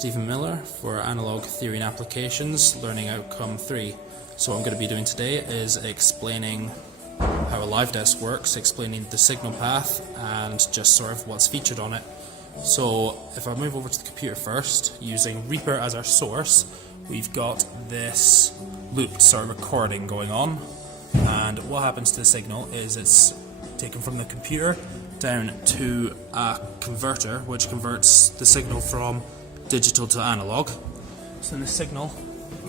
Stephen Miller for Analog Theory and Applications, Learning Outcome 3. So what I'm going to be doing today is explaining how a live desk works, explaining the signal path, and just sort of what's featured on it. So if I move over to the computer first, using Reaper as our source, we've got this looped sort of recording going on, and what happens to the signal is it's taken from the computer down to a converter which converts the signal from digital to analog. So then the signal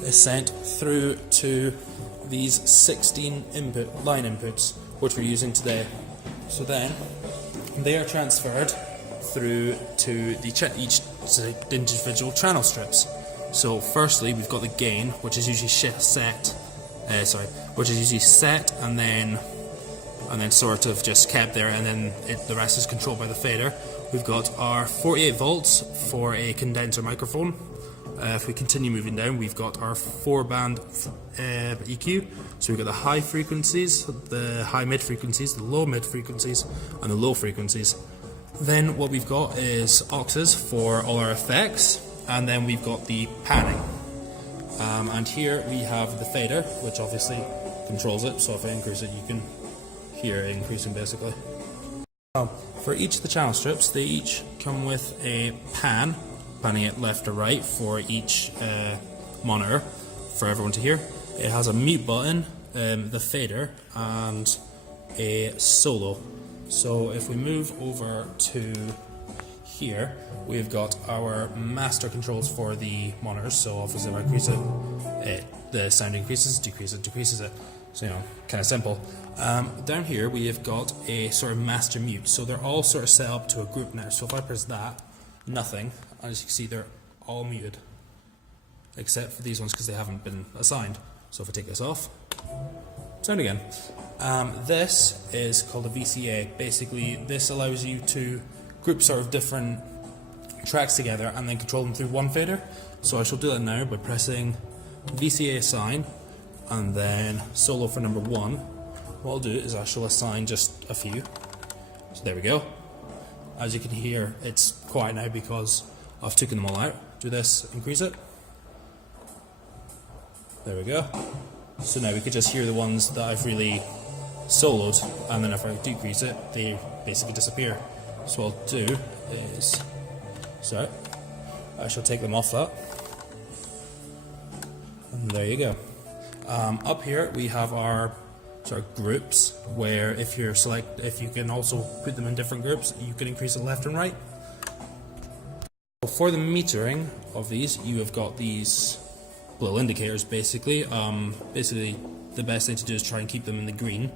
is sent through to these 16 line inputs which we're using today. So then they are transferred through to each individual channel strips. So firstly we've got the gain, which is usually set and then sort of just kept there, and then the rest is controlled by the fader. We've got our 48 volts for a condenser microphone. If we continue moving down, we've got our 4-band EQ. So we've got the high frequencies, the high mid frequencies, the low mid frequencies, and the low frequencies. Then what we've got is auxes for all our effects, and then we've got the panning. And here we have the fader, which obviously controls it. So if I increase it, you can hear it increasing basically. For each of the channel strips, they each come with a panning it left or right for each monitor for everyone to hear. It has a mute button, the fader, and a solo. So if we move over to here, we've got our master controls for the monitors. So obviously if I increase it, the sound increases, decreases it. So, you know, kind of simple. Down here we have got a sort of master mute. So they're all sort of set up to a group now. So if I press that, nothing. As you can see, they're all muted, except for these ones because they haven't been assigned. So if I take this off, sound again. This is called a VCA. Basically, this allows you to group sort of different tracks together and then control them through one fader. So I shall do that now by pressing VCA assign and then solo for number 1. What I'll do is I shall assign just a few. So there we go. As you can hear, it's quiet now because I've taken them all out. Do this, increase it. There we go. So now we could just hear the ones that I've really soloed, and then if I decrease it, they basically disappear. So what I'll do is, I shall take them off that. And there you go. Up here we have our sort of groups, where if you can also put them in different groups, you can increase it left and right. For the metering of these, you have got these little indicators basically. Basically the best thing to do is try and keep them in the green.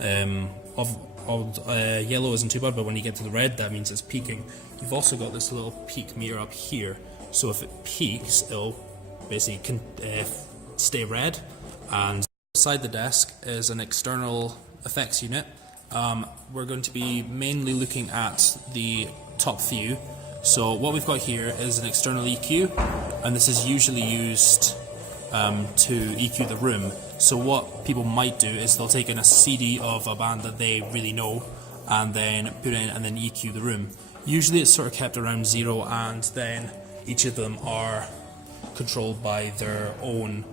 Yellow isn't too bad, but when you get to the red, that means it's peaking. You've also got this little peak meter up here, so if it peaks, it'll basically stay red. And beside the desk is an external effects unit. We're going to be mainly looking at the top few. So what we've got here is an external EQ, and this is usually used to EQ the room. So what people might do is they'll take in a CD of a band that they really know and then put it in and then EQ the room. Usually it's sort of kept around 0, and then each of them are controlled by their own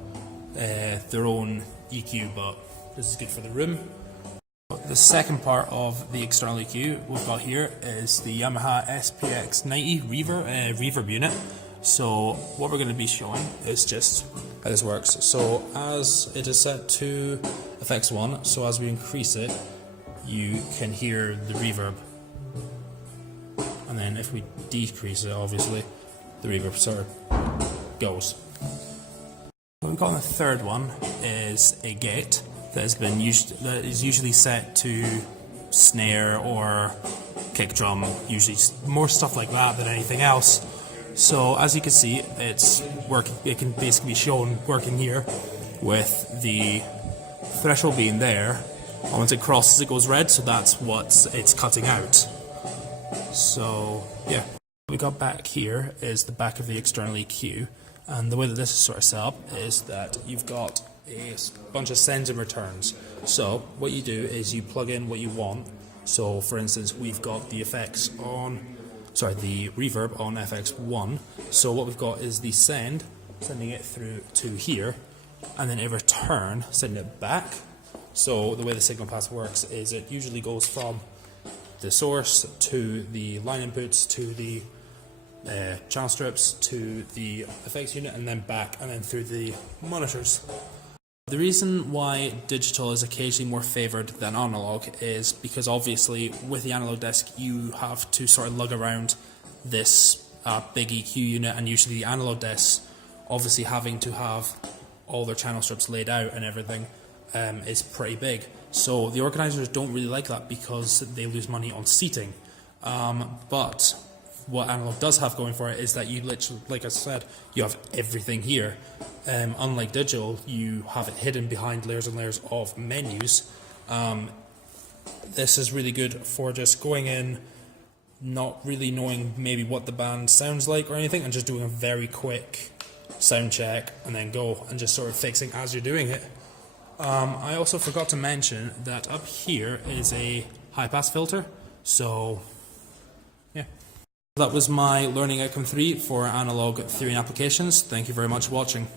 EQ, but this is good for the room. The second part of the external EQ we've got here is the Yamaha SPX90 reverb unit. So what we're going to be showing is just how this works. So as it is set to effects 1, so as we increase it, you can hear the reverb. And then if we decrease it, obviously, the reverb sort of goes. What we've got on the third one is a gate that is usually set to snare or kick drum, usually more stuff like that than anything else. So as you can see, it's working. It can basically be shown working here with the threshold being there. And once it crosses, it goes red, so that's what it's cutting out. So yeah, what we got back here is the back of the external EQ, and the way that this is sort of set up is that you've got a bunch of sends and returns. So what you do is you plug in what you want. So for instance, we've got the effects on the reverb on FX1. So what we've got is the send, sending it through to here, and then a return, sending it back. So the way the signal path works is it usually goes from the source to the line inputs to the channel strips to the effects unit, and then back, and then through the monitors. The reason why digital is occasionally more favoured than analog is because obviously with the analog desk you have to sort of lug around this big EQ unit, and usually the analog desks, obviously having to have all their channel strips laid out and everything, is pretty big. So the organisers don't really like that because they lose money on seating. But what Analog does have going for it is that you literally, like I said, you have everything here. Unlike digital, you have it hidden behind layers and layers of menus. This is really good for just going in, not really knowing maybe what the band sounds like or anything, and just doing a very quick sound check and then go, and just sort of fixing as you're doing it. I also forgot to mention that up here is a high pass filter, so yeah. That was my learning outcome 3 for analog theory and applications. Thank you very much for watching.